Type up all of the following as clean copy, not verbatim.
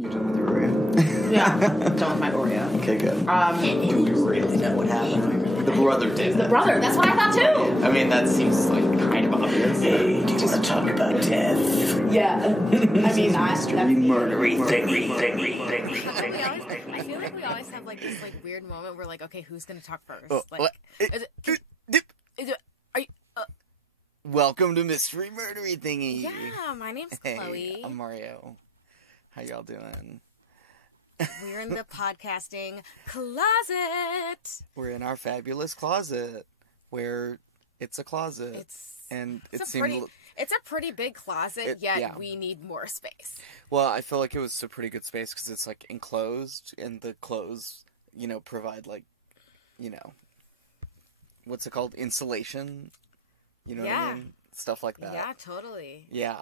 You done with your Oreo? Yeah, done with my Oreo. Okay, good. Do we really know what happened? The brother did. The brother, that's what I thought too. I mean, that seems like kind of obvious. Hey, do you want to talk about death? Yeah. I mean, Murdery thingy. I feel like we always have like this like weird moment where like, okay, who's gonna talk first? Welcome to Mystery Murdery Thingy. Yeah, my name's Chloe. Hey, I'm Mario. How y'all doing? We're in the podcasting closet. We're in our fabulous closet, where it's a closet. It's a pretty big closet, yet we need more space. Well, I feel like it was a pretty good space because it's like enclosed, and the clothes, provide like, what's it called? Insulation. You know what I mean? Stuff like that. Yeah, totally. Yeah.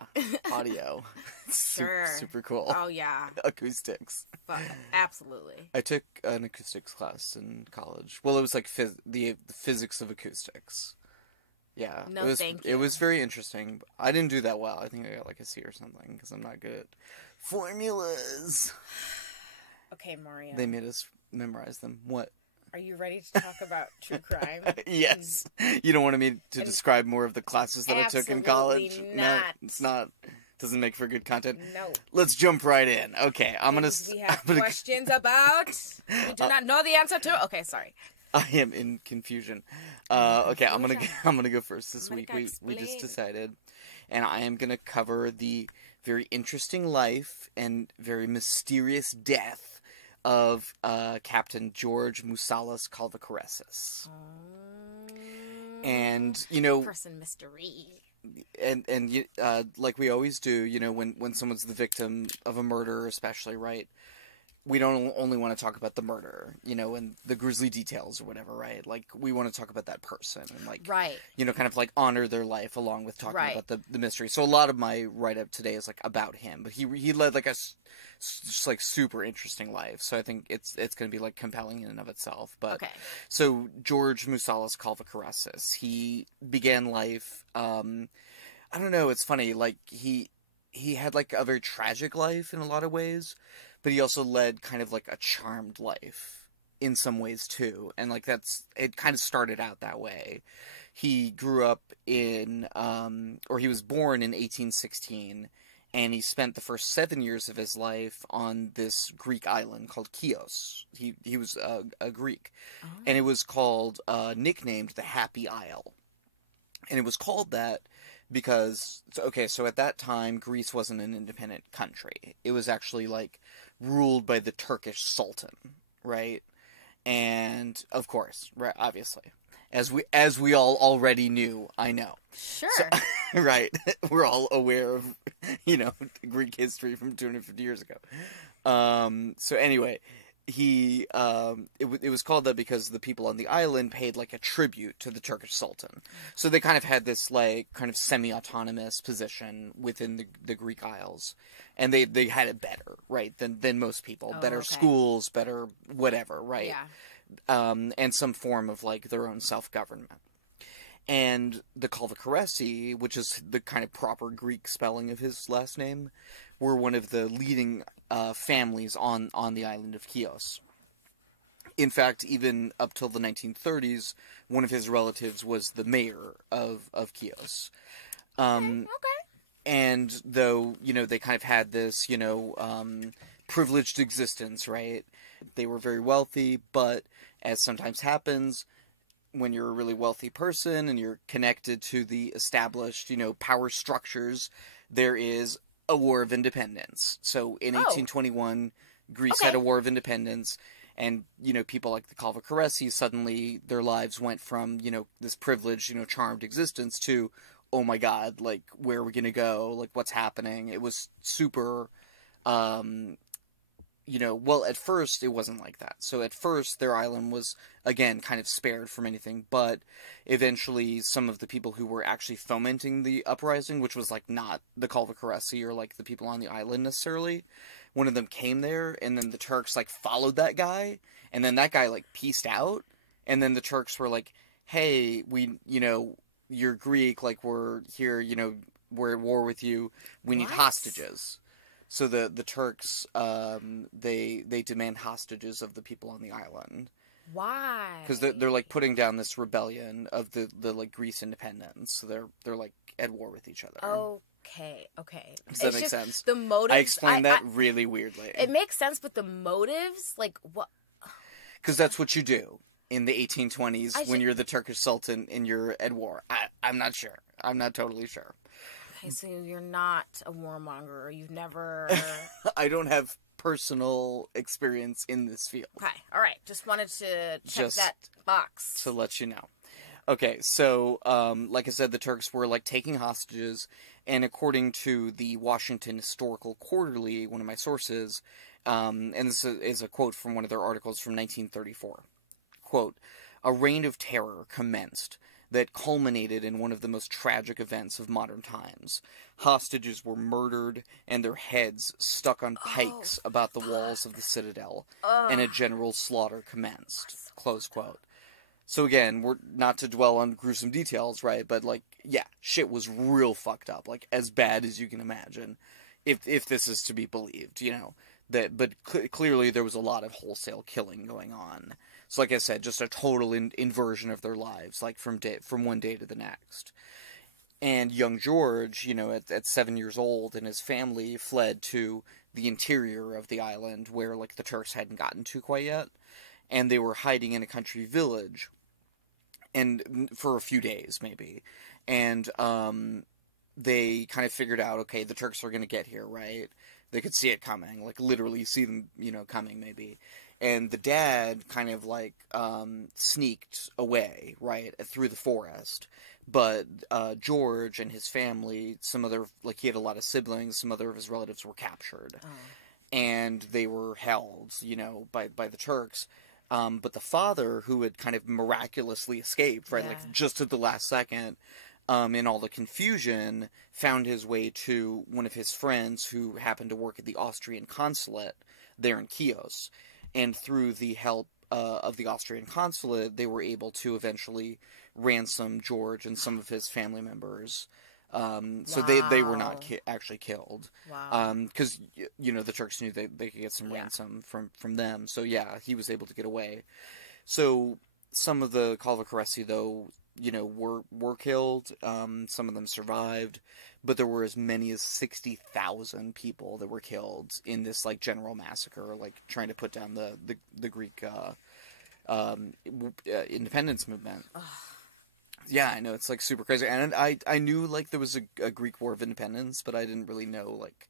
Audio. Sure. Super cool. Oh, yeah. Acoustics. But absolutely. I took an acoustics class in college. Well, it was like the physics of acoustics. Yeah. Thank you. It was very interesting. I didn't do that well. I think I got like a C or something because I'm not good at formulas. Okay, Mario. They made us memorize them. What? Are you ready to talk about true crime? Yes. You don't want me to describe more of the classes that I took in college? Not. No, it's not. Doesn't make for good content. No. Let's jump right in. Okay, We have questions about. We do not know the answer to. Okay, sorry. I am in confusion. Okay, I'm gonna go first this week. We just decided, and I am gonna cover the very interesting life and very mysterious death of Captain George Musalas Colvocoresses. And person mystery. And like we always do, when someone's the victim of a murder, especially, right? We don't only want to talk about the murder, and the grisly details or whatever, right? Like, we want to talk about that person and, like, right. Kind of, like, honor their life along with talking about the mystery. So a lot of my write-up today is, like, about him. But he led, like, just, like, super interesting life. So I think it's going to be, like, compelling in and of itself. But, okay. So George Musalas Colvocoresses, he began life, I don't know, it's funny, like, he had, like, a very tragic life in a lot of ways. But he also led kind of like a charmed life in some ways too. And like it kind of started out that way. He grew up he was born in 1816, and he spent the first 7 years of his life on this Greek island called Chios. He was a Greek. Oh. And it was nicknamed the Happy Isle. And it was called that because, so at that time, Greece wasn't an independent country. It was actually like ruled by the Turkish Sultan, right? And of course, right, obviously, as we all already knew, I know. Sure. So, right. We're all aware of, Greek history from 250 years ago. So anyway, it was called that because the people on the island paid like a tribute to the Turkish Sultan. So they kind of had this like kind of semi-autonomous position within the Greek Isles. And they had it better, right, than most people. Better schools, better whatever, right? Yeah. And some form of like their own self-government. And the Colvocoressi, which is the kind of proper Greek spelling of his last name, were one of the leading families on the island of Chios. In fact, even up till the 1930s, one of his relatives was the mayor of Chios. Okay. And though, they kind of had this, privileged existence, right? They were very wealthy, but as sometimes happens, when you're a really wealthy person and you're connected to the established, power structures, there is a war of independence. So in 1821, Greece had a war of independence, and, people like the Colvocoresses, suddenly their lives went from, this privileged, charmed existence to, oh my God, like, where are we going to go? Like, what's happening? It was super, well, at first it wasn't like that. So at first their island was, again, kind of spared from anything, but eventually some of the people who were actually fomenting the uprising, which was, like, not the Colvocoressi or, like, the people on the island necessarily, one of them came there, and then the Turks, like, followed that guy, and then that guy, like, peaced out, and then the Turks were like, hey, you're Greek, like, we're here, we're at war with you, we need hostages. So the Turks, they demand hostages of the people on the island. Why? Because they're like putting down this rebellion of the like Greece independence. So they're like at war with each other. Okay. Does that make sense? The motives. I explained that really weirdly. It makes sense, but the motives, like what? Because that's what you do in the 1820s when you're the Turkish Sultan and you're at war. I'm not sure. I'm not totally sure. Okay, so you're not a warmonger. You've never. I don't have personal experience in this field. Okay, all right. Just wanted to check that box to let you know. Okay, so like I said, the Turks were like taking hostages, and according to the Washington Historical Quarterly, one of my sources, and this is a quote from one of their articles from 1934. Quote, "A reign of terror commenced that culminated in one of the most tragic events of modern times. Hostages were murdered and their heads stuck on pikes about the walls of the citadel, and a general slaughter commenced." Close quote. So again, we're not to dwell on gruesome details, right? But like, yeah, shit was real fucked up, like as bad as you can imagine, if this is to be believed, you know. But clearly there was a lot of wholesale killing going on. So like I said, just a total inversion of their lives, like from one day to the next. And young George, you know, at 7 years old, and his family fled to the interior of the island where like the Turks hadn't gotten to quite yet, and they were hiding in a country village, and for a few days maybe, and they kind of figured out, okay, the Turks are going to get here, right? They could see it coming, like literally see them, you know, coming maybe. And the dad kind of like sneaked away, right, through the forest. But George and his family, some other, like he had a lot of siblings, some other of his relatives were captured. And they were held, you know, by the Turks. But the father, who had kind of miraculously escaped, right, like just at the last second, in all the confusion, found his way to one of his friends who happened to work at the Austrian consulate there in Chios. And through the help of the Austrian consulate, they were able to eventually ransom George and some of his family members. So they were not actually killed. Wow. Because, you know, the Turks knew they could get some ransom from them. So, yeah, he was able to get away. So, some of the Colvocoresses, though, you know, were killed. Some of them survived. But there were as many as 60,000 people that were killed in this, like, general massacre, like, trying to put down the Greek independence movement. Yeah, I know, it's, like, super crazy. And I knew, like, there was a Greek War of Independence, but I didn't really know, like,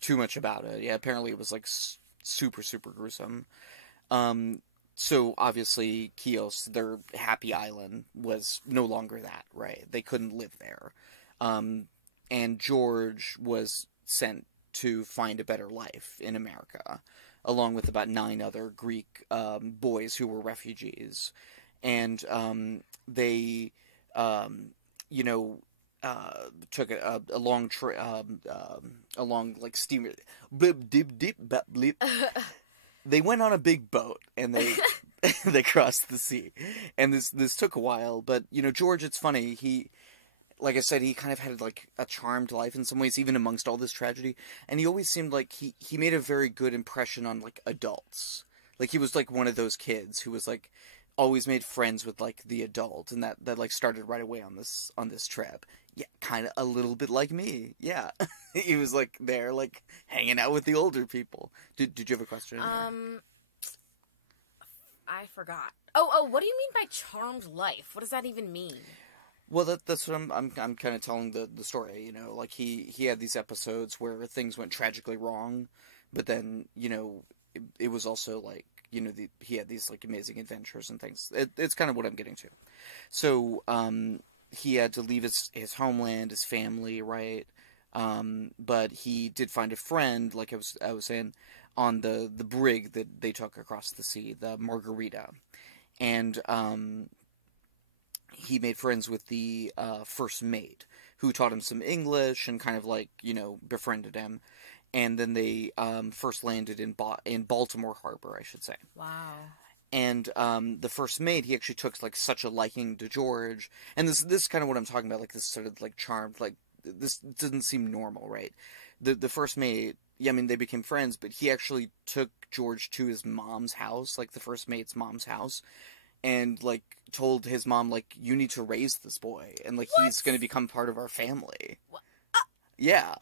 too much about it. Yeah, apparently it was, like, super, super gruesome. So, obviously, Chios, their happy island, was no longer that, right? They couldn't live there. And George was sent to find a better life in America, along with about 9 other Greek boys who were refugees. And they, you know, took a long trip, along, like, steamer. Blip, dip, dip, bap, blip. They went on a big boat, and they crossed the sea. And this took a while, but, you know, George, it's funny, he, like I said, he kind of had, like, a charmed life in some ways, even amongst all this tragedy, and he always seemed like he made a very good impression on, like, adults. Like, he was, like, one of those kids who was, like, always made friends with, like, the adult, and that like, started right away on this trip. Yeah, kind of a little bit like me. Yeah. He was, like, there, like, hanging out with the older people. Did you have a question? I forgot. Oh, what do you mean by charmed life? What does that even mean? Well, that's what I'm kind of telling the story, you know, like he had these episodes where things went tragically wrong, but then, you know, it was also like, you know, he had these, like, amazing adventures and things. It's kind of what I'm getting to. So, he had to leave his homeland, his family, right? But he did find a friend, like I was saying, on the brig that they took across the sea, the Margarita. And, he made friends with the first mate, who taught him some English and kind of, like, you know, befriended him. And then they first landed in Baltimore Harbor, I should say. Wow. And the first mate, he actually took, like, such a liking to George. And this is kind of what I'm talking about, like, this sort of, like, charmed, like, this doesn't seem normal, right? The first mate yeah, I mean, they became friends, but he actually took George to his mom's house, like the first mate's mom's house, and, like, told his mom, like, you need to raise this boy, and, like, he's going to become part of our family. Yeah.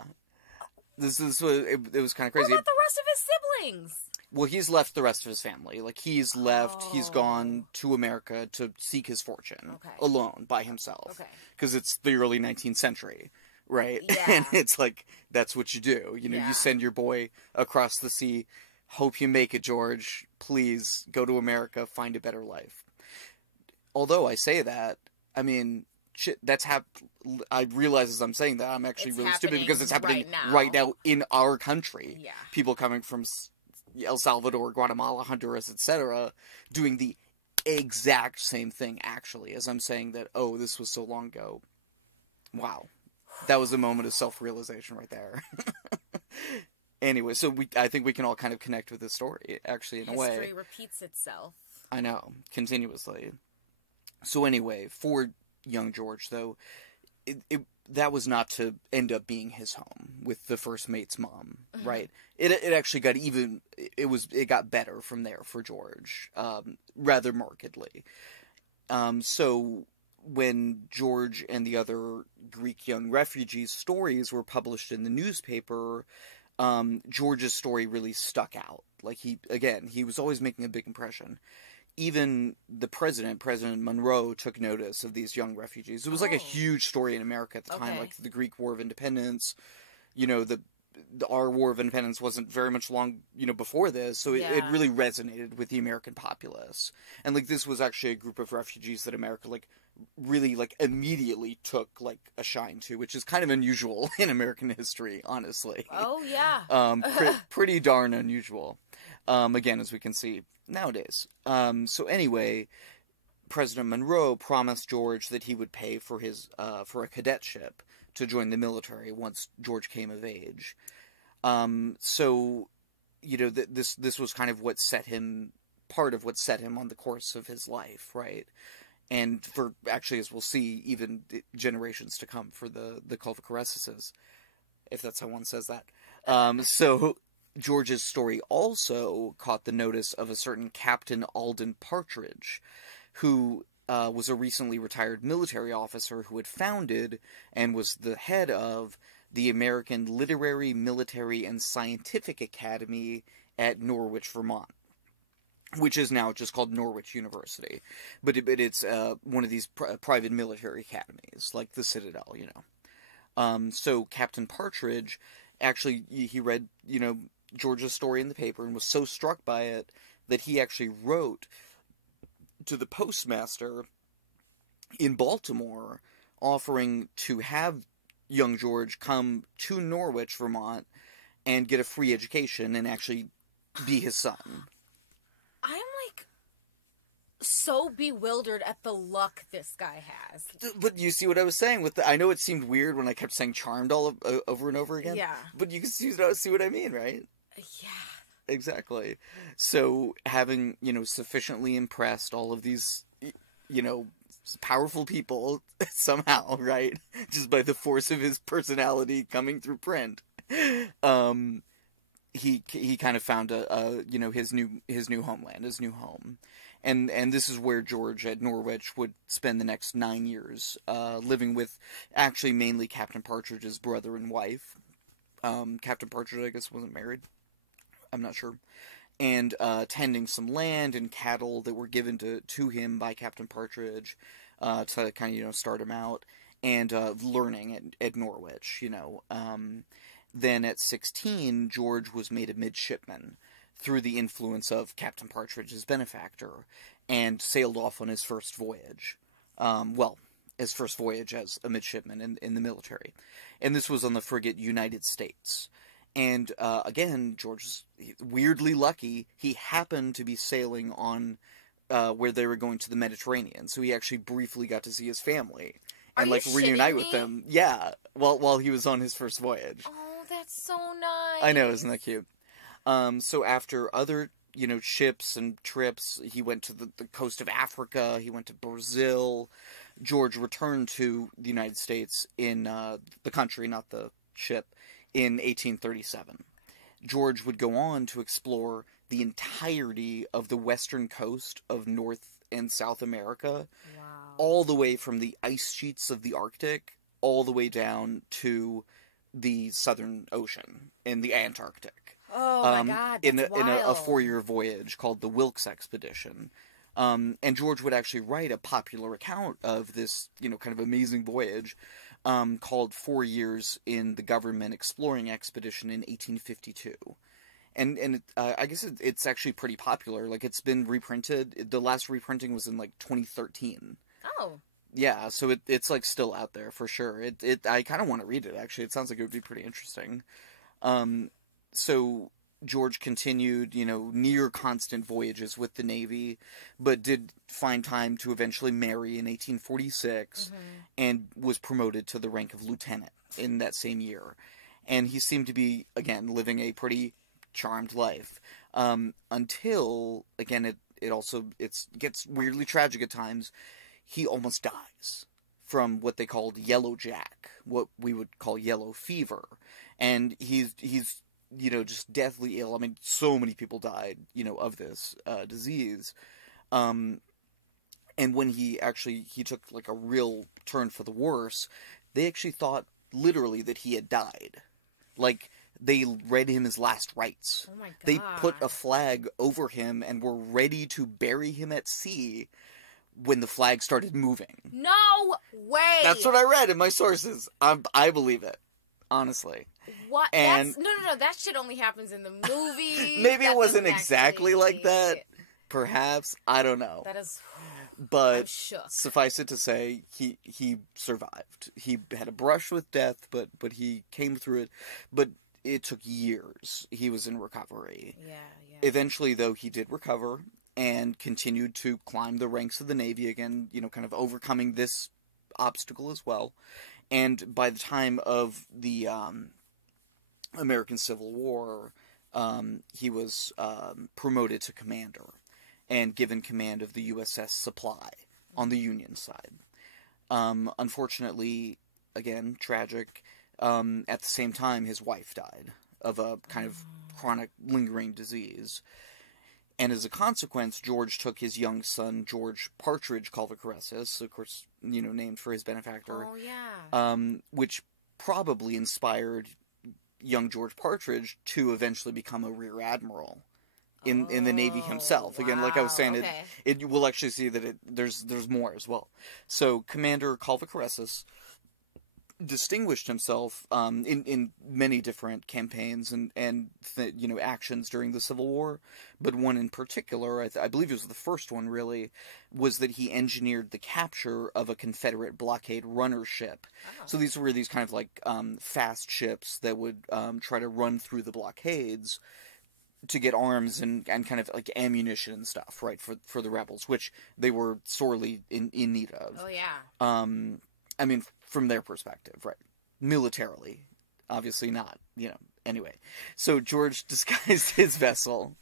This was, it was kind of crazy. What about the rest of his siblings? Well, he's left the rest of his family. Like, he's left, he's gone to America to seek his fortune. Alone, by himself. Because it's the early 19th century, right? Yeah. And it's like, that's what you do. You know, you send your boy across the sea. Hope you make it, George. Please, go to America, find a better life. Although I say that, I mean, shit, that's I realize as I'm saying that, I'm actually really stupid because it's happening right now in our country. Yeah. People coming from El Salvador, Guatemala, Honduras, etc., doing the exact same thing, actually, as I'm saying that, oh, this was so long ago. Wow. That was a moment of self-realization right there. Anyway, so I think we can all kind of connect with this story, actually, in a way. History repeats itself. I know, continuously. So anyway, for young George, though, that was not to end up being his home with the first mate's mom, right? It actually got it got better from there for George, rather markedly. So when George and the other Greek young refugees' stories were published in the newspaper, George's story really stuck out. Like, he was always making a big impression. Even the President Monroe, took notice of these young refugees. It was like a huge story in America at the time, like the Greek War of Independence. You know, our War of Independence wasn't very much long, before this, so it really resonated with the American populace. And, like, this was actually a group of refugees that America, like, really, like, immediately took, like, a shine to, which is kind of unusual in American history, honestly. Oh, yeah. Pretty darn unusual. Again, as we can see nowadays. So anyway, President Monroe promised George that he would pay for his for a cadetship to join the military once George came of age. So, this was kind of what set him on the course of his life, right? And for, actually, as we'll see, even generations to come for the Colvocoresses, if that's how one says that. So George's story also caught the notice of a certain Captain Alden Partridge, who was a recently retired military officer who had founded and was the head of the American Literary, Military, and Scientific Academy at Norwich, Vermont, which is now just called Norwich University. But it's one of these private military academies, like the Citadel, So Captain Partridge, actually, he read, George's story in the paper and was so struck by it that he actually wrote to the postmaster in Baltimore offering to have young George come to Norwich, Vermont, and get a free education and actually be his son. I'm, like, so bewildered at the luck this guy has. But you see what I was saying with I know it seemed weird when I kept saying charmed over and over again. Yeah. But you can see what I mean, right? Yeah. Exactly. So having, sufficiently impressed all of these, powerful people somehow, right? Just by the force of his personality coming through print. He kind of found his new homeland, his new home. And this is where George at Norwich would spend the next 9 years, living with actually mainly Captain Partridge's brother and wife. Captain Partridge, I guess, wasn't married. I'm not sure. And tending some land and cattle that were given to him by Captain Partridge to kind of, start him out. And learning at Norwich, Then at 16, George was made a midshipman through the influence of Captain Partridge's benefactor and sailed off on his first voyage. His first voyage as a midshipman in the military. And this was on the frigate United States. And, again, George is weirdly lucky. He happened to be sailing on, where they were going to the Mediterranean. So he actually briefly got to see his family. And, reunite with them. Yeah. While he was on his first voyage. Oh, that's so nice. I know, isn't that cute? So after other, ships and trips, he went to the coast of Africa. He went to Brazil. George returned to the United States in, the country, not the ship, in 1837. George would go on to explore the entirety of the western coast of North and South America, all the way from the ice sheets of the Arctic all the way down to the Southern Ocean in the Antarctic. Oh my God, that's in a wild. 4-year voyage called the Wilkes Expedition. And George would actually write a popular account of this, kind of amazing voyage, called 4 Years in the Government Exploring Expedition in 1852. And I guess it's actually pretty popular. Like, it's been reprinted. The last reprinting was in, 2013. Oh. Yeah, so it's, still out there for sure. I kind of want to read it, actually. It sounds like it would be pretty interesting. So George continued, near constant voyages with the Navy, but did find time to eventually marry in 1846 and was promoted to the rank of lieutenant in that same year. And he seemed to be, again, living a pretty charmed life, until, again, it gets weirdly tragic at times. He almost dies from what they called yellow jack, what we would call yellow fever. And he's just deathly ill. I mean, so many people died, of this disease. And when he took a real turn for the worse, they actually thought literally that he had died. They read him his last rites. Oh my God. They put a flag over him and were ready to bury him at sea when the flag started moving. No way! That's what I read in my sources. I believe it, honestly. What? And No. That shit only happens in the movies. Maybe That it wasn't doesn't exactly actually- like that. Perhaps. I don't know. That is... But I'm shook. suffice it to say, he survived. He had a brush with death, but he came through it. But it took years. He was in recovery. Yeah. Eventually, though, he did recover and continued to climb the ranks of the Navy again, kind of overcoming this obstacle as well. And by the time of the American Civil War, he was promoted to commander and given command of the USS Supply on the Union side. Unfortunately, again, tragic, at the same time his wife died of a kind of chronic lingering disease. And as a consequence, George took his young son, George Partridge Colvocoresses, of course, named for his benefactor. Oh, yeah. Which probably inspired young George Partridge to eventually become a rear admiral in the Navy himself. Again, like I was saying, okay. it we'll actually see that there's more as well. So Commander Colvocoresses distinguished himself in many different campaigns and actions during the Civil War, but one in particular, I believe it was the first one really, was that he engineered the capture of a Confederate blockade runner ship. Oh. So these were kind of fast ships that would try to run through the blockades to get arms and kind of ammunition and stuff, right, for the rebels, which they were sorely in need of. Oh, yeah. I mean, from their perspective, right? Militarily, obviously not, anyway. So George disguised his vessel,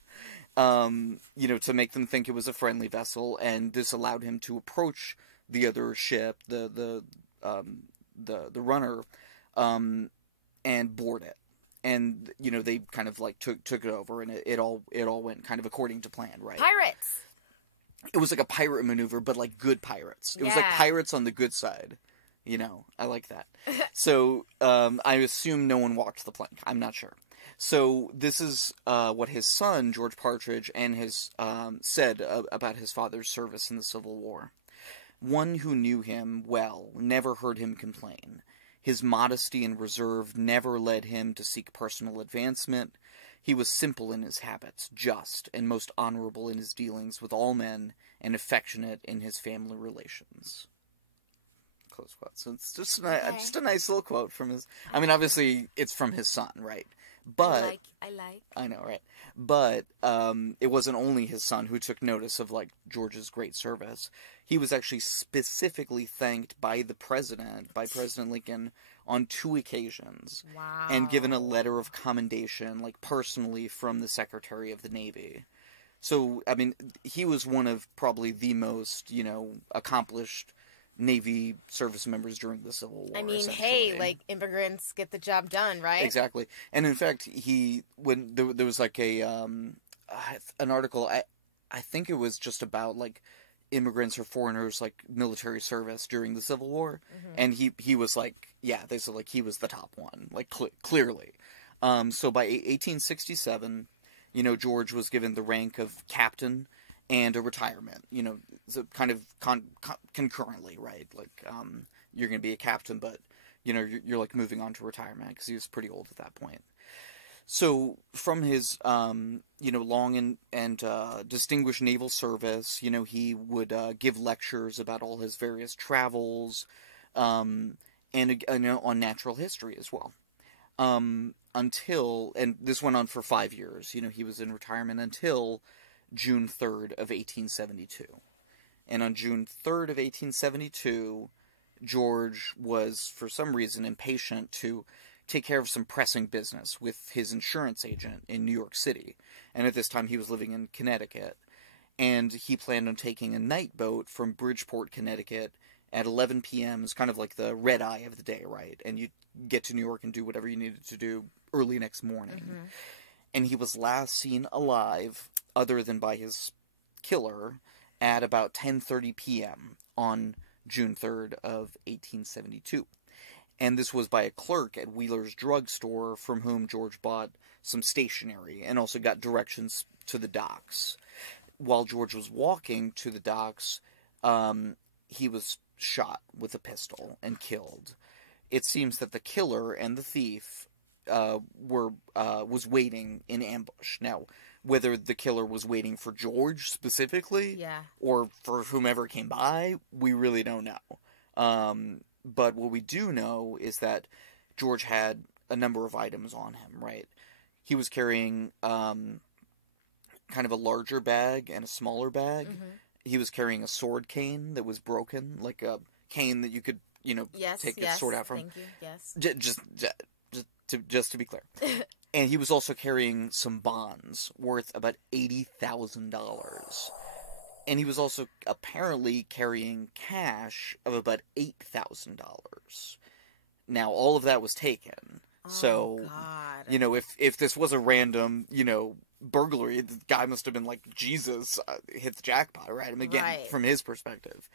to make them think it was a friendly vessel, and this allowed him to approach the other ship, the runner, and board it. And, they kind of, took it over, and it all went kind of according to plan, right? Pirates! It was like a pirate maneuver, but good pirates. It was like Yeah. pirates on the good side. I like that. So, I assume no one walked the plank. I'm not sure. So, this is what his son, George Partridge, and his said about his father's service in the Civil War. One who knew him well never heard him complain. His modesty and reserve never led him to seek personal advancement. He was simple in his habits, just, and most honorable in his dealings with all men, and affectionate in his family relations. Close quote. So it's just a nice little quote from his... I mean, obviously, it's from his son, right? But... I like. I know, right? But it wasn't only his son who took notice of, George's great service. He was actually specifically thanked by President Lincoln, on 2 occasions. Wow. And given a letter of commendation, personally from the Secretary of the Navy. So, I mean, he was one of probably the most, accomplished Navy service members during the Civil War. I mean, essentially. hey, like, immigrants get the job done, right? Exactly. And in fact, when there was like an article, I think it was just about like immigrants or foreigners like military service during the Civil War, and he was like, yeah, they said like he was the top one, like clearly. So by 1867, George was given the rank of captain and a retirement, so kind of concurrently, right? Like, you're going to be a captain, but, you're like moving on to retirement because he was pretty old at that point. So from his, long and distinguished naval service, he would give lectures about all his various travels, and on natural history as well. Until, and this went on for 5 years, he was in retirement until June 3rd of 1872. And on June 3rd of 1872, George was, for some reason, impatient to take care of some pressing business with his insurance agent in New York City. And at this time, he was living in Connecticut. And he planned on taking a night boat from Bridgeport, Connecticut at 11 p.m. It's kind of like the red eye of the day, right? And you get to New York and do whatever you needed to do early next morning. And he was last seen alive, other than by his killer, at about 10:30 p.m. on June 3rd of 1872. And this was by a clerk at Wheeler's drugstore, from whom George bought some stationery and also got directions to the docks. While George was walking to the docks, he was shot with a pistol and killed. It seems that the killer and the thief was waiting in ambush. Now, whether the killer was waiting for George specifically, or for whomever came by, we really don't know. But what we do know is that George had a number of items on him, right? He was carrying kind of a larger bag and a smaller bag. He was carrying a sword cane that was broken, like a cane that you could, take a sword out from. Thank you. Yes. Just to be clear. And he was also carrying some bonds worth about $80,000. And he was also apparently carrying cash of about $8,000. Now, all of that was taken. So, God. If this was a random, burglary, the guy must have been like, Jesus, hit the jackpot, right? I mean, again, from his perspective.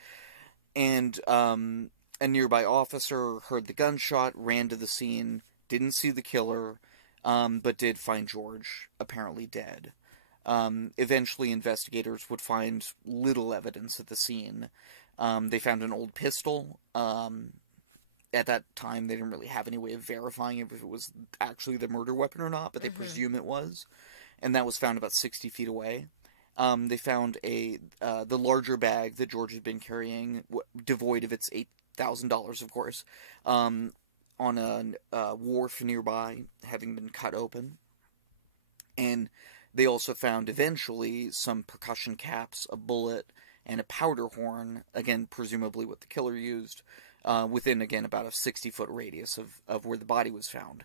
And a nearby officer heard the gunshot, ran to the scene, didn't see the killer, but did find George apparently dead. Eventually, investigators would find little evidence at the scene. They found an old pistol. At that time, they didn't really have any way of verifying if it was actually the murder weapon or not, but they presume it was. And that was found about 60 feet away. They found the larger bag that George had been carrying, devoid of its $8,000, of course, on a wharf nearby, having been cut open. And they also found, eventually, some percussion caps, a bullet, and a powder horn, again, presumably what the killer used, within, again, about a 60-foot radius of where the body was found.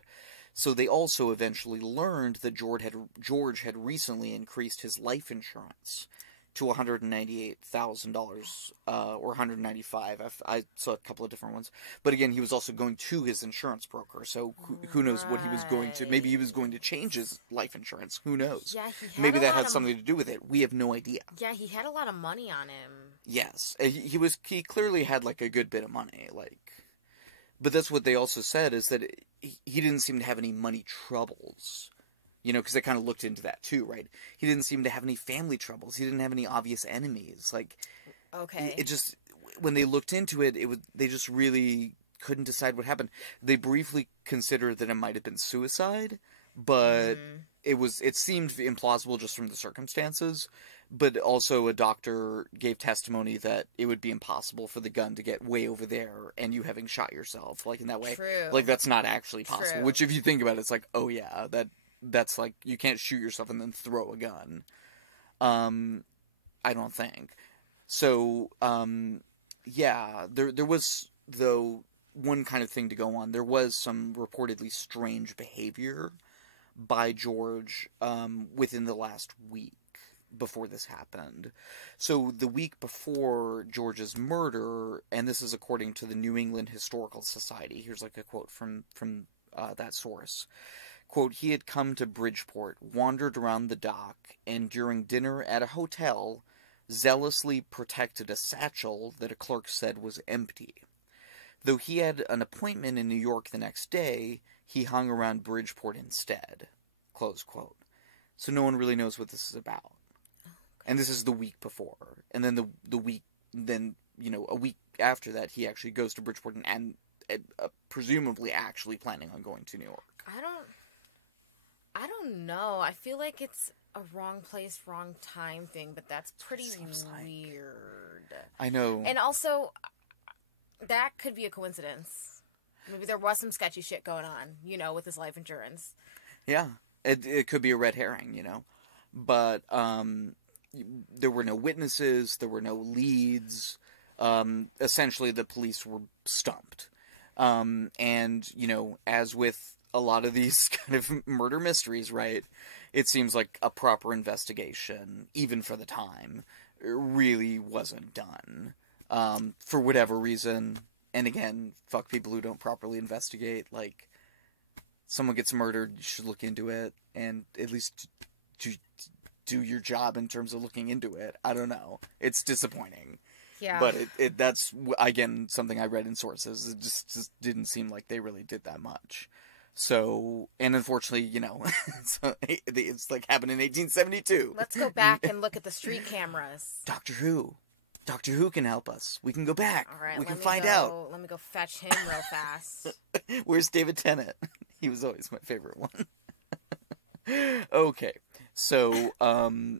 So they also eventually learned that George had recently increased his life insurance to $198,000, or $195,000. I saw a couple of different ones. But again, he was also going to his insurance broker, so who knows what he was going to... Maybe he was going to change his life insurance. Who knows? Yeah, maybe that had something to do with it. We have no idea. Yeah, he had a lot of money on him. Yes. He clearly had, like, a good bit of money, like... But that's what they also said, is that he didn't seem to have any money troubles. Because they kind of looked into that too, right? He didn't seem to have any family troubles. He didn't have any obvious enemies. Like, okay. It just, when they looked into it, they just really couldn't decide what happened. They briefly considered that it might have been suicide, but it seemed implausible just from the circumstances. But also a doctor gave testimony that it would be impossible for the gun to get way over there and you having shot yourself, like, in that way. True. Like, that's not actually possible. True. Which, if you think about it, it's like, oh yeah, that's like, you can't shoot yourself and then throw a gun. I don't think. So, yeah, there was, though, one kind of thing to go on. There was some reportedly strange behavior by George, within the last week. before this happened. So the week before George's murder, and this is according to the New England Historical Society, here's like a quote from that source. Quote, he had come to Bridgeport, wandered around the dock, and during dinner at a hotel, zealously protected a satchel that a clerk said was empty. Though he had an appointment in New York the next day, he hung around Bridgeport instead. Close quote. So no one really knows what this is about. And this is the week before. And then the week, then, a week after that, he actually goes to Bridgeport and presumably actually planning on going to New York. I don't know. I feel like it's a wrong place, wrong time thing, but that's pretty weird. I know. And also, that could be a coincidence. Maybe there was some sketchy shit going on, with his life insurance. Yeah. It could be a red herring, But there were no witnesses, there were no leads. Essentially, the police were stumped. And, as with a lot of these kind of murder mysteries, right, it seems like a proper investigation, even for the time, really wasn't done. For whatever reason. And again, fuck people who don't properly investigate. Like, someone gets murdered, you should look into it, and at least do your job in terms of looking into it. I don't know. It's disappointing. Yeah. But that's, again, something I read in sources. It just didn't seem like they really did that much. So, and unfortunately, it's like happened in 1872. Let's go back and look at the street cameras. Doctor Who can help us. We can go back. All right, we can find out. Let me go fetch him real fast. Where's David Tennant? He was always my favorite one. Okay. So, and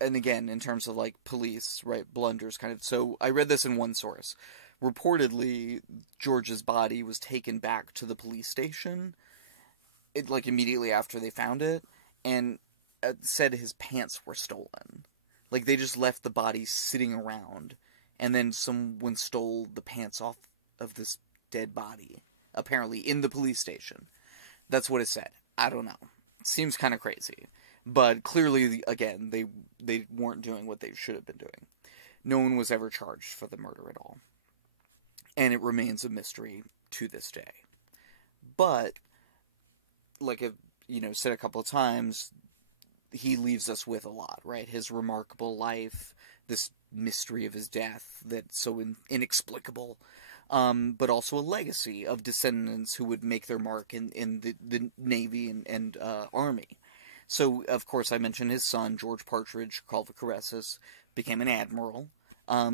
again, in terms of, like, police, right, blunders, kind of. So, I read this in one source. Reportedly, George's body was taken back to the police station, immediately after they found it, and said his pants were stolen. Like, they just left the body sitting around, and then someone stole the pants off of this dead body, apparently, in the police station. That's what it said. I don't know. Seems kind of crazy. But clearly, again, they weren't doing what they should have been doing. No one was ever charged for the murder at all. And it remains a mystery to this day. But, like I've, said a couple of times, he leaves us with a lot, right? His remarkable life, this mystery of his death that's so inexplicable, but also a legacy of descendants who would make their mark in the Navy and Army. So, of course, I mentioned his son, George Partridge Colvocoresses, became an admiral.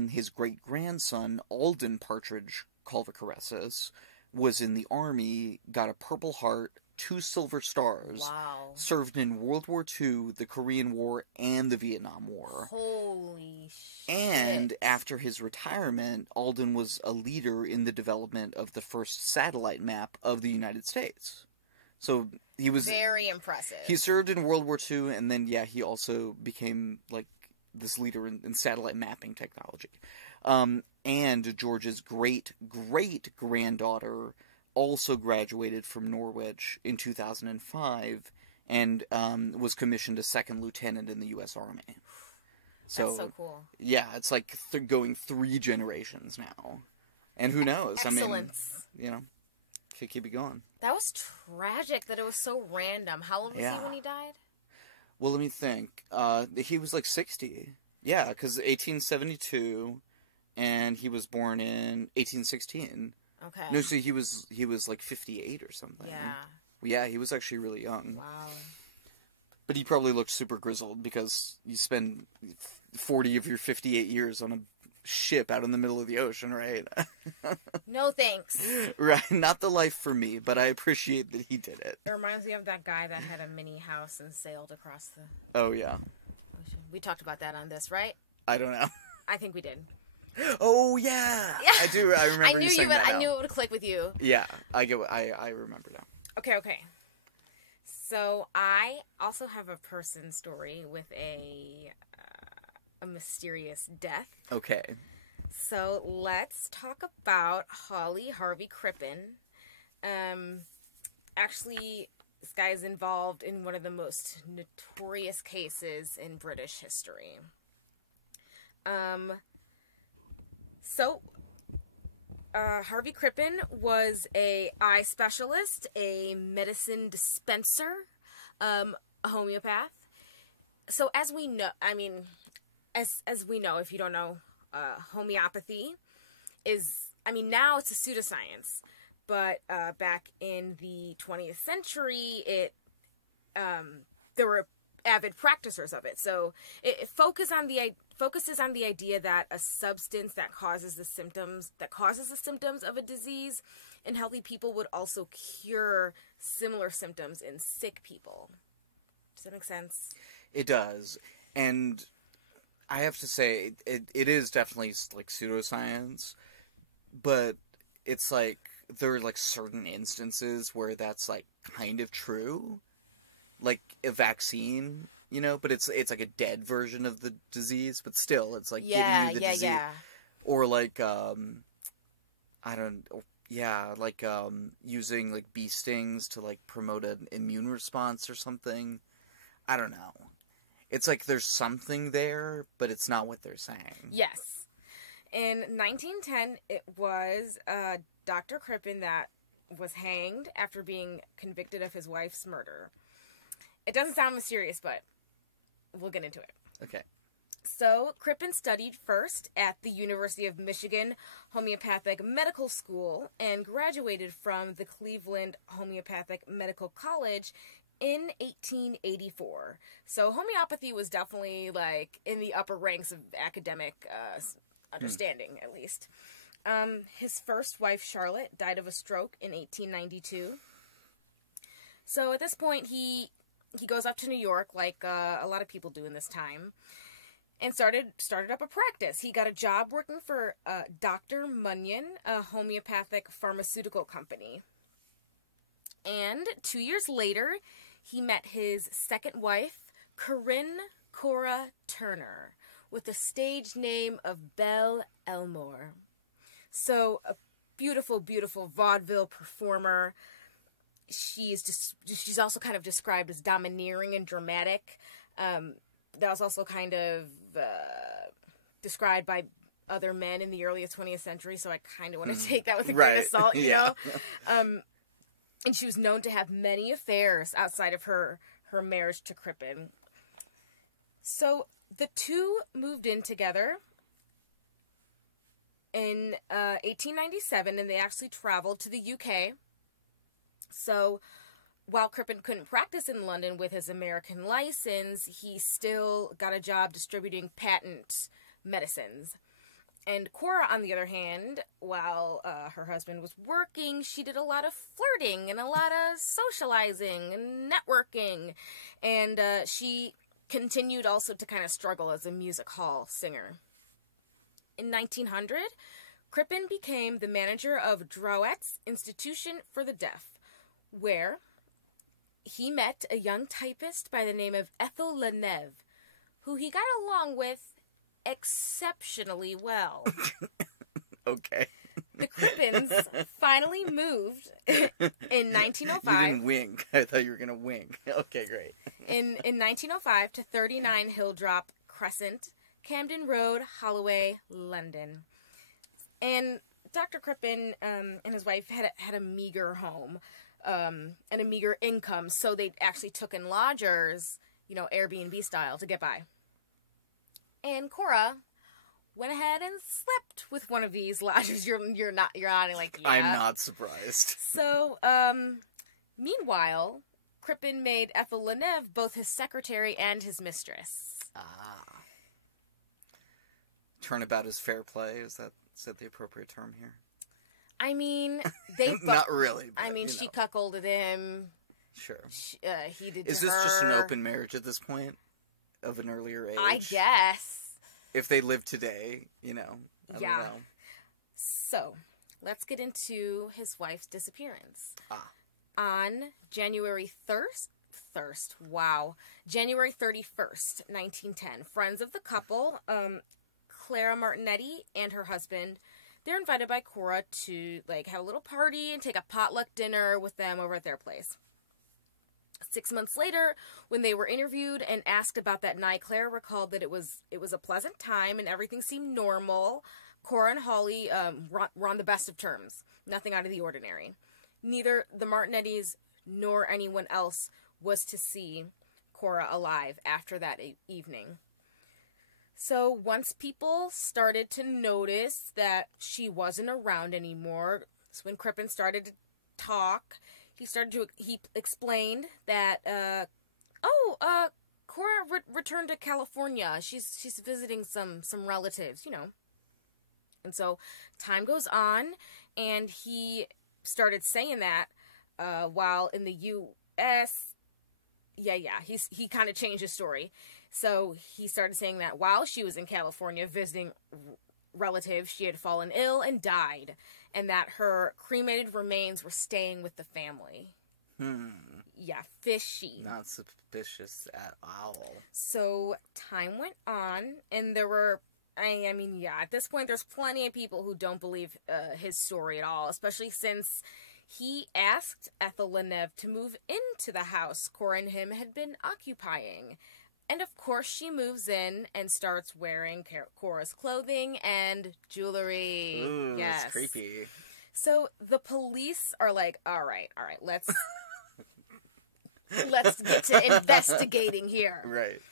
His great-grandson, Alden Partridge Colvocoresses, was in the Army, got a Purple Heart, 2 Silver Stars, Wow. served in World War II, the Korean War, and the Vietnam War. Holy shit. And after his retirement, Alden was a leader in the development of the first satellite map of the United States. So he was... Very impressive. He served in World War II, and then, he also became, like, this leader in satellite mapping technology. And George's great-great-granddaughter also graduated from Norwich in 2005 and was commissioned a second lieutenant in the U.S. Army. So, that's so cool. Yeah, it's like going 3 generations now. And who knows? Excellence. I mean, could keep it going. That was tragic that it was so random. How old was he when he died? Well, let me think. He was like 60. Yeah, because 1872, and he was born in 1816. Okay. No, so he was like 58 or something. Yeah. Yeah, he was actually really young. Wow. But he probably looked super grizzled because you spend 40 of your 58 years on a ship out in the middle of the ocean, right? No thanks. Right, not the life for me, but I appreciate that he did it. It reminds me of that guy that had a mini house and sailed across the Oh, yeah. ocean. We talked about that on this, right? I don't know. I think we did. Oh, yeah! I do, I remember you saying that I knew it would click with you. Yeah, I remember now. Okay. So, I also have a person story with a mysterious death. Okay. So, let's talk about Hawley Harvey Crippen. Actually, This guy is involved in one of the most notorious cases in British history. Harvey Crippen was a eye specialist, a medicine dispenser, a homeopath. So as we know, as we know, if you don't know, homeopathy is, now it's a pseudoscience, but back in the 20th century, there were avid practicers of it. So it focuses on the idea that a substance that causes the symptoms of a disease in healthy people would also cure similar symptoms in sick people. Does that make sense? It does. And I have to say, it is definitely like pseudoscience, but it's like there are like certain instances where that's like kind of true, like a vaccine, but it's like a dead version of the disease, but still it's like giving you the disease. Or like using like bee stings to like promote an immune response or something. I don't know. It's like there's something there, but it's not what they're saying. Yes. In 1910, it was Dr. Crippen that was hanged after being convicted of his wife's murder. It doesn't sound mysterious, but we'll get into it. Okay. So, Crippen studied first at the University of Michigan Homeopathic Medical School and graduated from the Cleveland Homeopathic Medical College in 1884. So homeopathy was definitely like in the upper ranks of academic understanding, at least. His first wife, Charlotte, died of a stroke in 1892. So at this point, he goes up to New York, like a lot of people do in this time, and started up a practice. He got a job working for Dr. Munyon, a homeopathic pharmaceutical company. And 2 years later, he met his second wife, Corinne Cora Turner, with the stage name of Belle Elmore. So, a beautiful, beautiful vaudeville performer. She's also kind of described as domineering and dramatic. That was also kind of described by other men in the early 20th century, so I kind of want to take that with a grain of salt, you know? And she was known to have many affairs outside of her marriage to Crippen. So the two moved in together in 1897, and they actually traveled to the UK. So while Crippen couldn't practice in London with his American license, he still got a job distributing patent medicines. And Cora, on the other hand, while her husband was working, she did a lot of flirting and a lot of socializing and networking. And she continued also to kind of struggle as a music hall singer. In 1900, Crippen became the manager of Droit's Institution for the Deaf, where he met a young typist by the name of Ethel Leneve, who he got along with exceptionally well. Okay. The Crippens finally moved in 1905. You didn't wink. I thought you were going to wink. Okay, great. In 1905 to 39 Hilldrop Crescent, Camden Road, Holloway, London. And Dr. Crippen and his wife had a meager home and a meager income, so they actually took in lodgers, Airbnb style, to get by. And Cora went ahead and slept with one of these lodgers. You're nodding like, yeah. I'm not surprised. So, meanwhile, Crippen made Ethel Leneve both his secretary and his mistress. Ah. Turnabout is fair play. Is that the appropriate term here? I mean, they not really. But, she cuckolded him. Sure. He did. Is to this her. just an open marriage at this point? Of an earlier age? I guess. If they live today, I don't know. So, let's get into his wife's disappearance. On January 31st, 1910, friends of the couple, Clara Martinetti and her husband, they're invited by Cora to, have a little party and take a potluck dinner with them over at their place. 6 months later, when they were interviewed and asked about that night, Claire recalled that it was a pleasant time and everything seemed normal. Cora and Hawley were on the best of terms. Nothing out of the ordinary. Neither the Martinettis nor anyone else was to see Cora alive after that evening. So once people started to notice that she wasn't around anymore, that's when Crippen started to talk. He explained that, Cora returned to California. She's visiting some relatives, you know. And so time goes on, and he started saying that while in the U.S., he kind of changed his story. So he started saying that while she was in California visiting relatives, she had fallen ill and died, and that her cremated remains were staying with the family. Yeah, fishy. Not suspicious at all. So time went on, and there were, at this point, there's plenty of people who don't believe his story at all, especially since he asked Ethel Leneve to move into the house Cora and him had been occupying. And of course, she moves in and starts wearing Cora's clothing and jewelry. Ooh, yes. That's creepy. So the police are like, all right, let's get to investigating here. Right.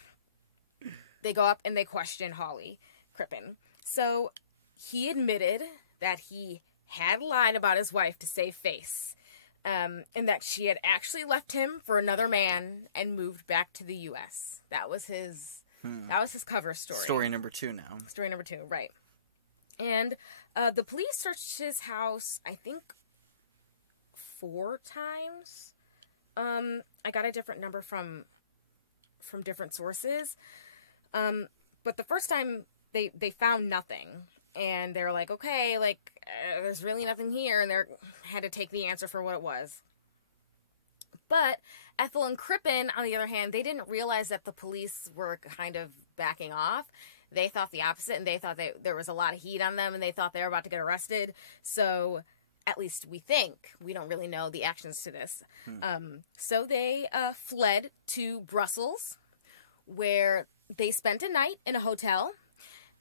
They go up and they question Hawley Crippen. So he admitted that he had lied about his wife to save face, and that she had actually left him for another man and moved back to the U.S. That was his cover story. Story number 2 now. Story number 2, right. And the police searched his house, I think, 4 times. I got a different number from different sources. But the first time they found nothing. And they're like, okay, there's really nothing here. And they had to take the answer for what it was. But Ethel and Crippen, on the other hand, they didn't realize that the police were kind of backing off. They thought the opposite, and they thought there was a lot of heat on them, and they thought they were about to get arrested. So, at least we think. We don't really know the actions to this. So they fled to Brussels, where they spent a night in a hotel.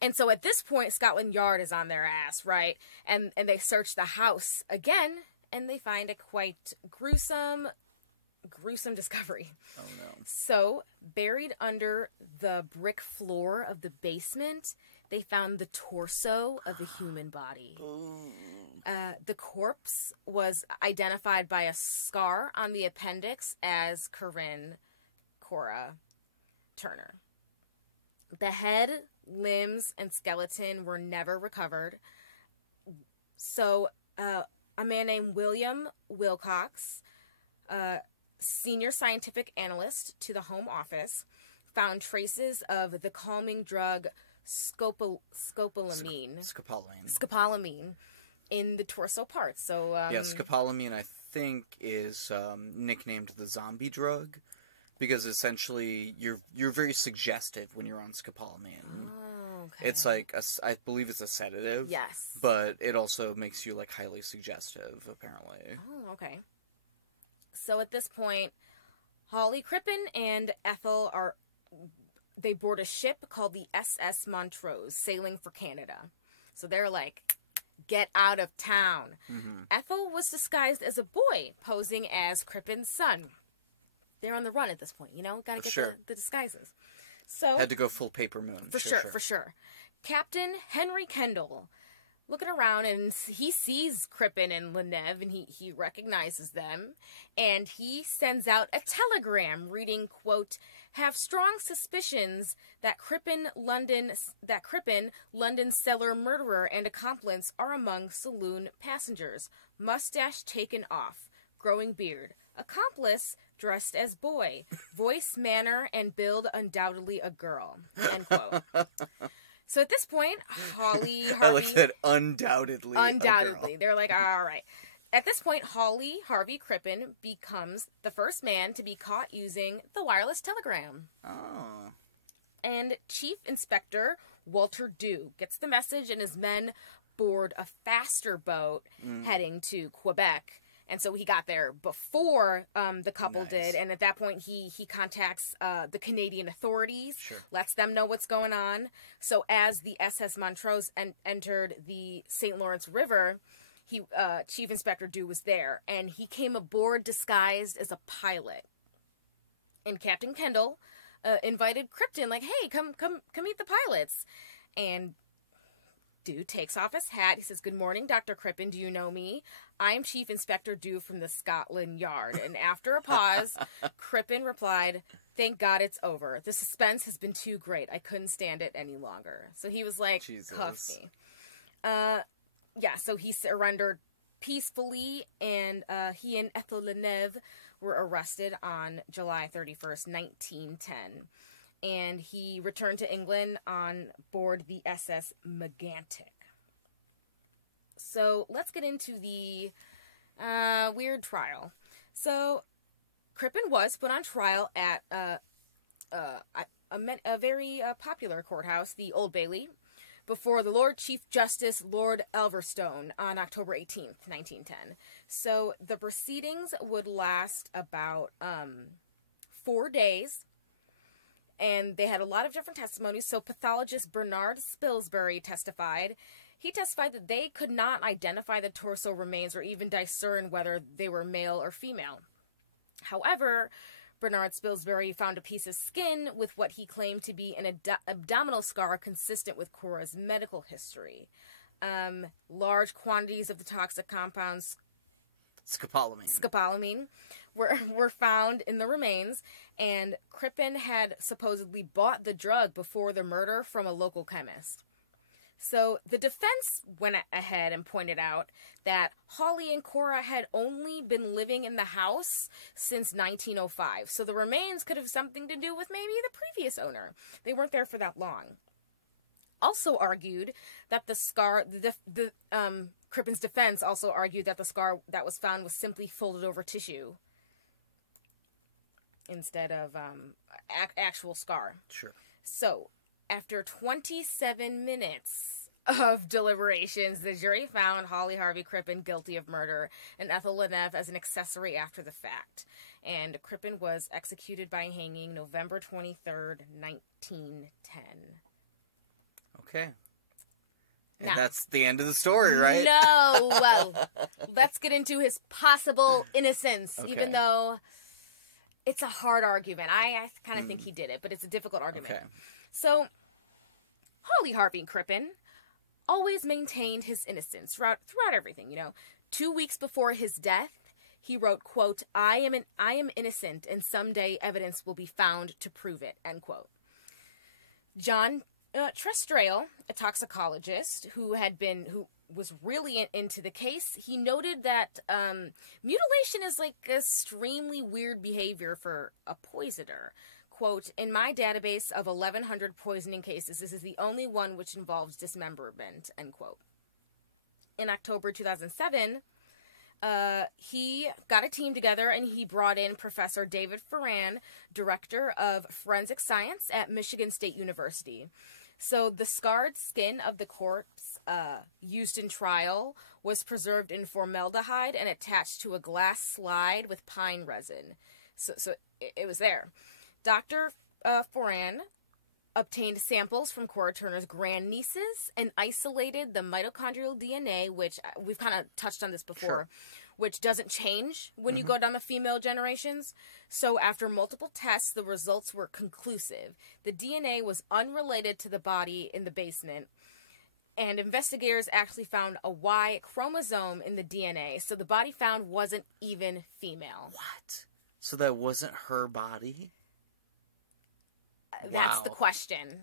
And so at this point, Scotland Yard is on their ass, right? And they search the house again, and they find a quite gruesome discovery. Oh, no. So, buried under the brick floor of the basement, they found the torso of a human body. The corpse was identified by a scar on the appendix as Corinne Cora Turner. The head, limbs, and skeleton were never recovered. So, a man named William Wilcox, senior scientific analyst to the Home Office, found traces of the calming drug scopolamine in the torso parts. So, scopolamine, I think, is nicknamed the zombie drug. Because essentially, you're very suggestive when you're on scopolamine. Oh, okay. It's like, I believe it's a sedative. Yes. But it also makes you, highly suggestive, apparently. Oh, okay. So at this point, Hawley Crippen and Ethel they board a ship called the SS Montrose, sailing for Canada. So they're like, get out of town. Mm-hmm. Ethel was disguised as a boy, posing as Crippen's son. They're on the run at this point, Gotta get the disguises. So had to go full paper moon. For sure. Captain Henry Kendall, looking around, and he sees Crippen and Leneve, and he recognizes them, and he sends out a telegram reading, quote, "Have strong suspicions that Crippen, London cellar murderer and accomplice are among saloon passengers. Mustache taken off. Growing beard. Accomplice dressed as boy. Voice, manner, and build undoubtedly a girl." End quote. So at this point, Hawley Harvey... I like that, undoubtedly a girl. They're like, all right. At this point, Hawley Harvey Crippen becomes the first man to be caught using the wireless telegram. Oh. And Chief Inspector Walter Dew gets the message, and his men board a faster boat heading to Quebec. And so he got there before the couple Nice. did. And at that point, he contacts the Canadian authorities, Sure. lets them know what's going on. So as the SS Montrose entered the St. Lawrence River, Chief Inspector Dew was there. And he came aboard disguised as a pilot. And Captain Kendall invited Crippen, like, hey, come meet the pilots. And Dew takes off his hat. He says, good morning, Dr. Crippen. Do you know me? I'm Chief Inspector Dew from the Scotland Yard. And after a pause, Crippen replied, thank God it's over. The suspense has been too great. I couldn't stand it any longer. So he was like, Jesus. cuff me. Yeah, so he surrendered peacefully, and he and Ethel Leneve were arrested on July 31st, 1910. And he returned to England on board the SS Megantic. So let's get into the weird trial. So Crippen was put on trial at a very popular courthouse, the Old Bailey, before the Lord Chief Justice Lord Elverstone on October 18th, 1910. So the proceedings would last about 4 days. And they had a lot of different testimonies. So pathologist Bernard Spilsbury testified. He testified that they could not identify the torso remains or even discern whether they were male or female. However, Bernard Spilsbury found a piece of skin with what he claimed to be an abdominal scar consistent with Cora's medical history. Large quantities of the toxic compounds scopolamine were found in the remains, and Crippen had supposedly bought the drug before the murder from a local chemist. So the defense went ahead and pointed out that Hawley and Cora had only been living in the house since 1905, so the remains could have something to do with maybe the previous owner. They weren't there for that long. Also argued that the scar, Crippen's defense also argued that the scar that was found was simply folded over tissue instead of actual scar. Sure. So, after 27 minutes of deliberations, the jury found Hawley Harvey Crippen guilty of murder and Ethel Leneve as an accessory after the fact. And Crippen was executed by hanging November 23rd, 1910. Okay. And Now, that's the end of the story, right? No! Well, let's get into his possible innocence, Okay. even though it's a hard argument. I kind of think he did it, but it's a difficult argument. Okay. So, Hawley Harvey Crippen always maintained his innocence throughout everything, 2 weeks before his death, he wrote, quote, I am innocent, and someday evidence will be found to prove it, end quote. John Trestrail, a toxicologist who was really into the case, he noted that mutilation is like extremely weird behavior for a poisoner. Quote, in my database of 1,100 poisoning cases, this is the only one which involves dismemberment, end quote. In October 2007, he got a team together and he brought in Professor David Ferran, director of forensic science at Michigan State University. So the scarred skin of the corpse used in trial was preserved in formaldehyde and attached to a glass slide with pine resin. So it was there. Dr. Foran obtained samples from Cora Turner's grandnieces and isolated the mitochondrial DNA, which we've kind of touched on this before, Sure. which doesn't change when you go down the female generations. So after multiple tests, the results were conclusive. The DNA was unrelated to the body in the basement, and investigators actually found a Y chromosome in the DNA, so the body found wasn't even female. What? So that wasn't her body? That's Wow. the question.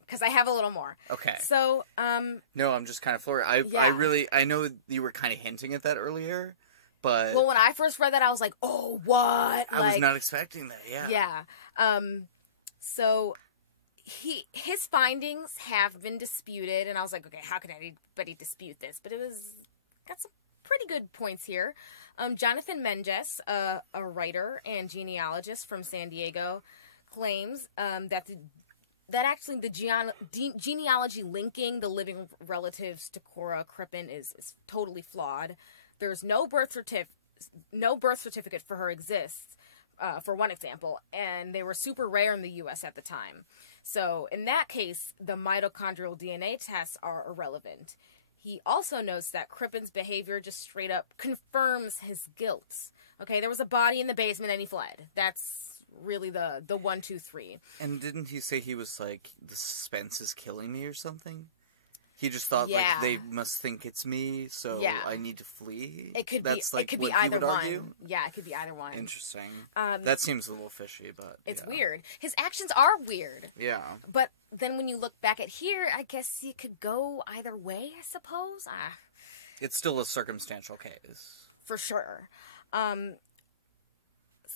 Because I have a little more. Okay. So, No, I'm just kind of floored. I know you were kind of hinting at that earlier, but well, when I first read that, I was like, oh, what? I was not expecting that, yeah. Yeah. So, his findings have been disputed, and I was like, okay, how can anybody dispute this? But got some pretty good points here. Jonathan Menges, a writer and genealogist from San Diego, claims that actually the genealogy linking the living relatives to Cora Crippen is totally flawed. There's no birth no birth certificate for her exists, for one example, and they were super rare in the U.S. at the time. So in that case, the mitochondrial DNA tests are irrelevant. He also notes that Crippen's behavior just straight up confirms his guilt. Okay, there was a body in the basement and he fled. That's really the 1, 2, 3. And didn't he say he was like, the suspense is killing me or something? He just thought, Yeah. like, they must think it's me, so Yeah. I need to flee? It could That's be. like It could what be he either would one. argue? Yeah, it could be either one. Interesting. That seems a little fishy, but It's yeah. weird. His actions are weird. Yeah. But then when you look back at here, I guess you could go either way, I suppose. It's still a circumstantial case. For sure.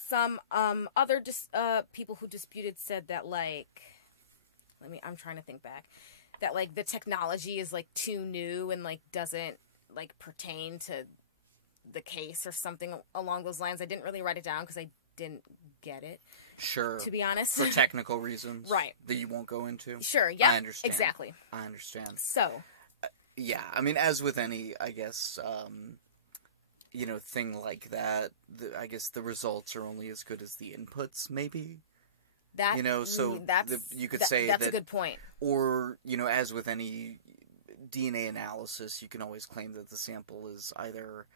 Some other people who disputed said that, like, I'm trying to think back, that, like, the technology is, like, too new and, like, doesn't, like, pertain to the case or something along those lines. I didn't really write it down because I didn't get it. Sure. To be honest. For technical reasons. Right. That you won't go into. Sure, yeah. I understand. Exactly. I understand. So. Yeah, I mean, as with any, I guess, thing like that, I guess the results are only as good as the inputs, maybe. That, you could say that's that, a good point. Or, as with any DNA analysis, you can always claim that the sample is either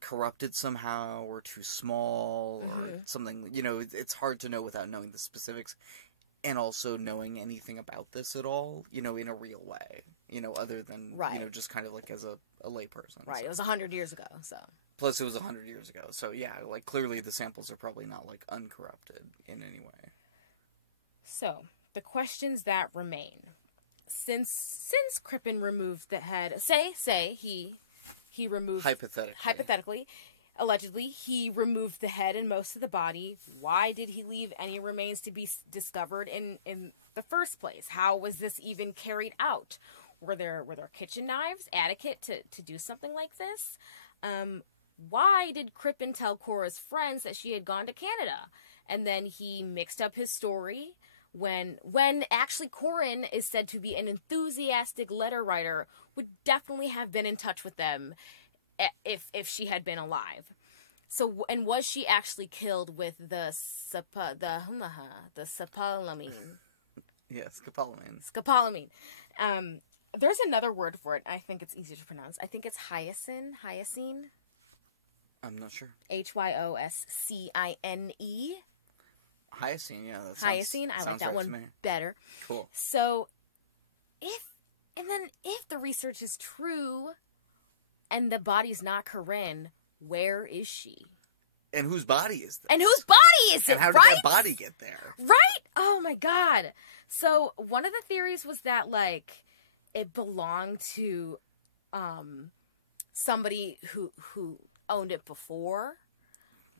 corrupted somehow or too small or something. It's hard to know without knowing the specifics and also knowing anything about this at all, in a real way, other than, just kind of like as a layperson. Right, So. it was 100 years ago, so. Plus, it was 100 years ago, so yeah, like, clearly the samples are probably not, like, uncorrupted in any way. So, the questions that remain. Since Crippen removed the head, he removed... Hypothetically, allegedly, he removed the head and most of the body. Why did he leave any remains to be discovered in the first place? How was this even carried out? Were there kitchen knives adequate to do something like this? Why did Crippen tell Cora's friends that she had gone to Canada? And then he mixed up his story when actually Corin is said to be an enthusiastic letter writer, would definitely have been in touch with them if she had been alive. So, and was she actually killed with the scopolamine? Yeah, scopolamine. Scopolamine. There's another word for it. I think it's easier to pronounce. I think it's hyoscine. I'm not sure. Hyoscine. Hyoscine, yeah. That sounds, hyoscine. I like sounds that right one better. Cool. So, if the research is true, and the body's not Corinne, where is she? And whose body is this? And whose body is it? And how did that body get there? Right? Oh my god. So one of the theories was that, like, it belonged to somebody who owned it before.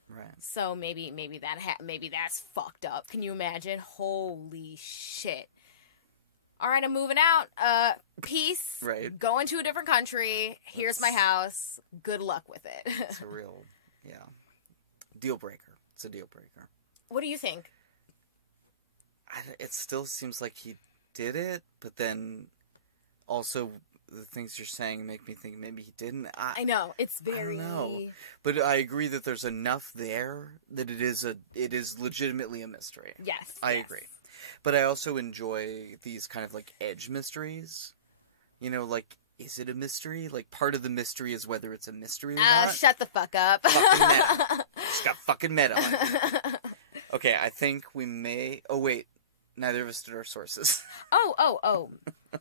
Right. So maybe that's fucked up. Can you imagine? Holy shit. All right, I'm moving out. Peace. Right. Going to a different country. Here's my house. Good luck with it. It's a real, deal breaker. It's a deal breaker. What do you think? It still seems like he did it, but then also the things you're saying make me think maybe he didn't. I know. It's very... I don't know. But I agree that there's enough there that it is legitimately a mystery. Yes. I agree. But I also enjoy these kind of, like, edge mysteries. Like, is it a mystery? Like, part of the mystery is whether it's a mystery or not. Shut the fuck up. Fucking meta. Just got fucking meta on it. Okay, I think we may... Oh, wait. Neither of us did our sources. Oh.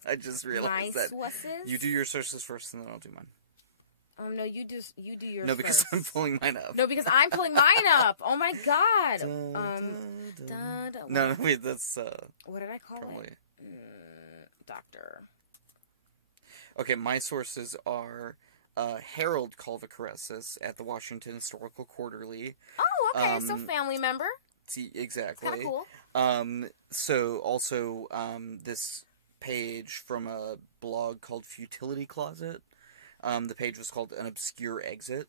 I just realized that. Sources? You do your sources first, and then I'll do mine. No, you do yours No, because first. I'm pulling mine up. No, because I'm pulling mine up. Oh my god. No, wait, that's what did I call probably... it? Doctor. Okay, my sources are Harold Colvocoresses at the Washington Historical Quarterly. Oh, okay, so family member. See, exactly. Kind of cool. So also this page from a blog called Futility Closet. The page was called An Obscure Exit.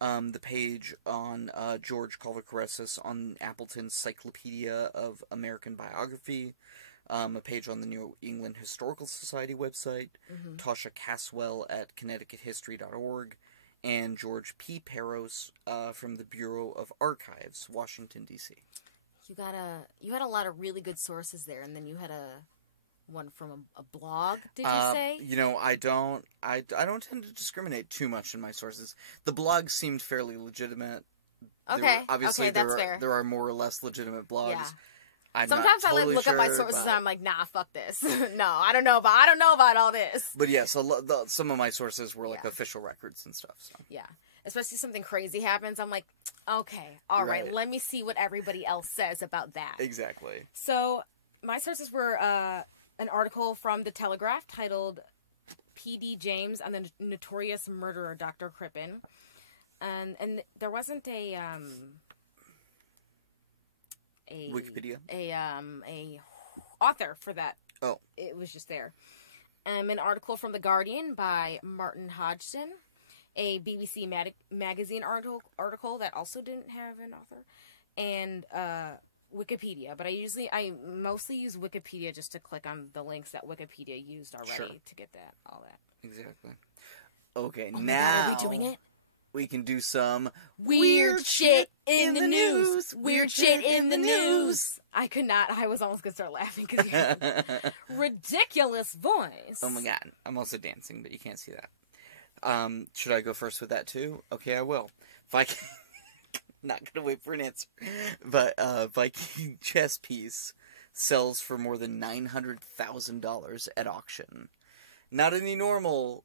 The page on George Colvocoresses on Appleton's Cyclopedia of American Biography. A page on the New England Historical Society website. Tasha Caswell at ConnecticutHistory.org. and George P. Peros from the Bureau of Archives, Washington, D.C. You had a lot of really good sources there, and then you had one from a blog, did you say? I don't tend to discriminate too much in my sources. The blog seemed fairly legitimate. Okay, Obviously, that's fair. There are more or less legitimate blogs. Yeah. I'm Sometimes not totally I look sure, at my sources and I'm like, nah, fuck this. No, I don't know about all this. But yeah, so some of my sources were like official records and stuff. So. Yeah, especially something crazy happens. I'm like, okay, all right, let me see what everybody else says about that. Exactly. So my sources were an article from The Telegraph titled P.D. James and the Notorious Murderer, Dr. Crippen. And there wasn't a Wikipedia? A author for that. Oh. It was just there. An article from The Guardian by Martin Hodgson. A BBC magazine article that also didn't have an author. And Wikipedia. But I mostly use Wikipedia just to click on the links that Wikipedia used already to get all that. Exactly. Okay, Oh now... my God, are we doing it? We can do some weird shit in the news. Weird shit in the news. I could not. I was almost going to start laughing because you have a ridiculous voice. Oh my God. I'm also dancing, but you can't see that. Should I go first with that too? Okay, I will. Viking... Not going to wait for an answer. But Viking chess piece sells for more than $900,000 at auction. Not any normal...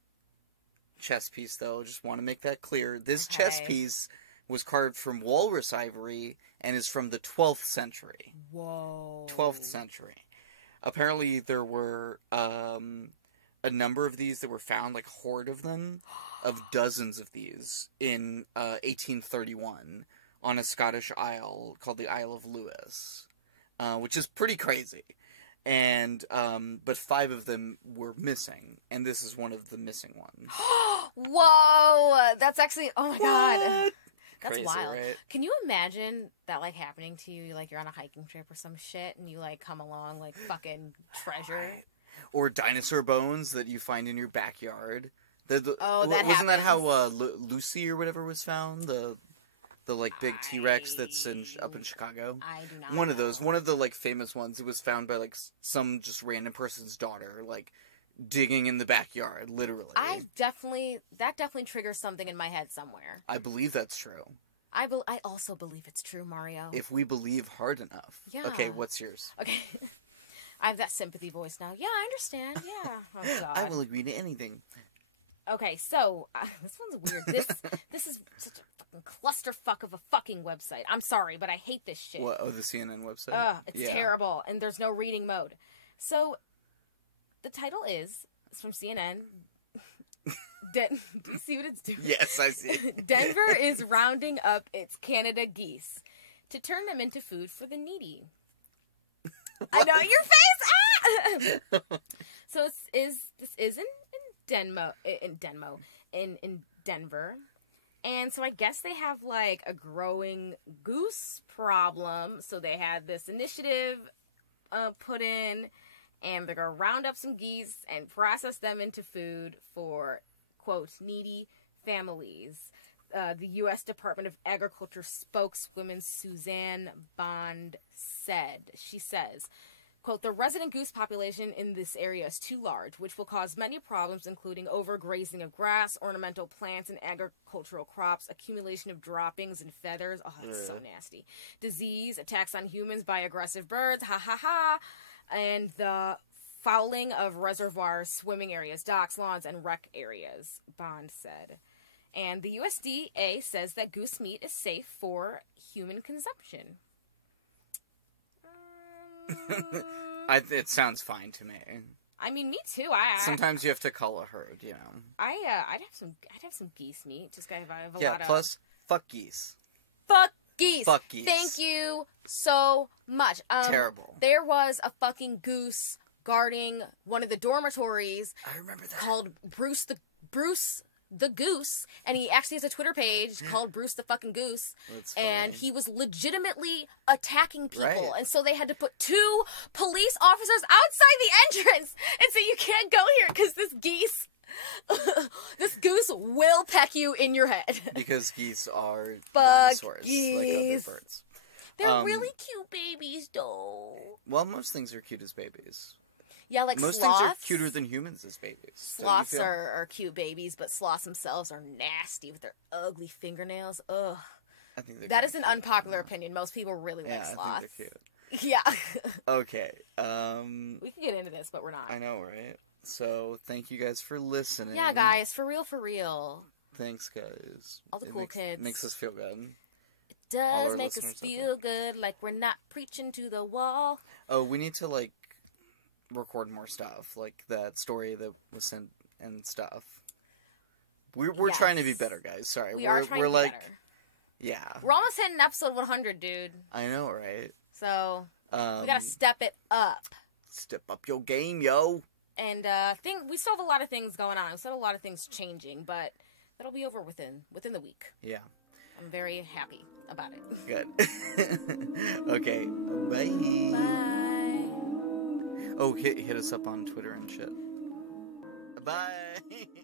chess piece, though. Just want to make that clear. This chess piece was carved from walrus ivory and is from the 12th century. Whoa. 12th century. Apparently, there were a number of these that were found, like a horde of them, of dozens of these, in 1831 on a Scottish isle called the Isle of Lewis, which is pretty crazy. And, but 5 of them were missing, and this is one of the missing ones. Whoa! That's actually, oh my God. That's Crazy, wild. right? Can you imagine that, like, happening to you? Like, you're on a hiking trip or some shit, and you, like, come along, like, fucking treasure. Right. Or dinosaur bones that you find in your backyard. That wasn't that how happens. Lucy or whatever was found? The like big T-Rex that's up in Chicago. I do not. One of those, one of the like famous ones. It was found by like some just random person's daughter, like digging in the backyard, literally. That definitely triggers something in my head somewhere. I believe that's true. I also believe it's true, Mario. If we believe hard enough. Yeah. Okay, what's yours? Okay. I have that sympathy voice now. Yeah, I understand. Yeah. Oh God. I will agree to anything. Okay, so this one's weird. This is such a fucking clusterfuck of a fucking website. I'm sorry, but I hate this shit. What? Oh, the CNN website? It's terrible, and there's no reading mode. So, the title is, it's from CNN. Do you see what it's doing? Yes, I see. Denver is rounding up its Canada geese to turn them into food for the needy. I know your face! Ah! So, this is in Denver. And so I guess they have, like, a growing goose problem. So they had this initiative put in, and they're going to round up some geese and process them into food for, quote, needy families. The U.S. Department of Agriculture spokeswoman Suzanne Bond said, she says, quote, the resident goose population in this area is too large, which will cause many problems, including overgrazing of grass, ornamental plants, and agricultural crops, accumulation of droppings and feathers. Oh, that's so nasty. Disease, attacks on humans by aggressive birds, ha ha ha, and the fouling of reservoirs, swimming areas, docks, lawns, and rec areas, Bond said. And the USDA says that goose meat is safe for human consumption. It sounds fine to me. I mean, me too. Sometimes you have to call a herd, you know. I'd have some geese meat. Just gotta have a lot of. Plus, fuck geese. Fuck geese. Fuck geese. Thank you so much. Terrible. There was a fucking goose guarding one of the dormitories. I remember that. Called Bruce the Goose, and he actually has a Twitter page called Bruce the fucking Goose. That's funny. And he was legitimately attacking people, Right. and so they had to put 2 police officers outside the entrance and say, you can't go here because this geese This goose will peck you in your head. Because geese are Fuck dinosaurs, like geese. other birds. They're really cute babies, though. Well, most things are cute as babies. Yeah, like most sloths. things are cuter than humans as babies. Sloths are cute babies, but sloths themselves are nasty with their ugly fingernails. Ugh. I think that is an unpopular opinion. Most people really like sloths. I think they're cute. Yeah. Okay. We can get into this, but we're not. I know, right? So, thank you guys for listening. Yeah, guys, for real, for real. Thanks, guys. All the cool kids. Makes us feel good. It does make us feel good, like we're not preaching to the wall. Oh, we need to, like, record more stuff, like that story that was sent and stuff. We're trying to be better, guys. Sorry, we're trying to be better. Yeah, we're almost hitting episode 100, dude. I know, right? So we gotta step it up. Step up your game, yo. And we still have a lot of things going on. We still have a lot of things changing, but that'll be over within the week. Yeah, I'm very happy about it. Good. Okay, bye. Bye. Oh, hit us up on Twitter and shit. Bye.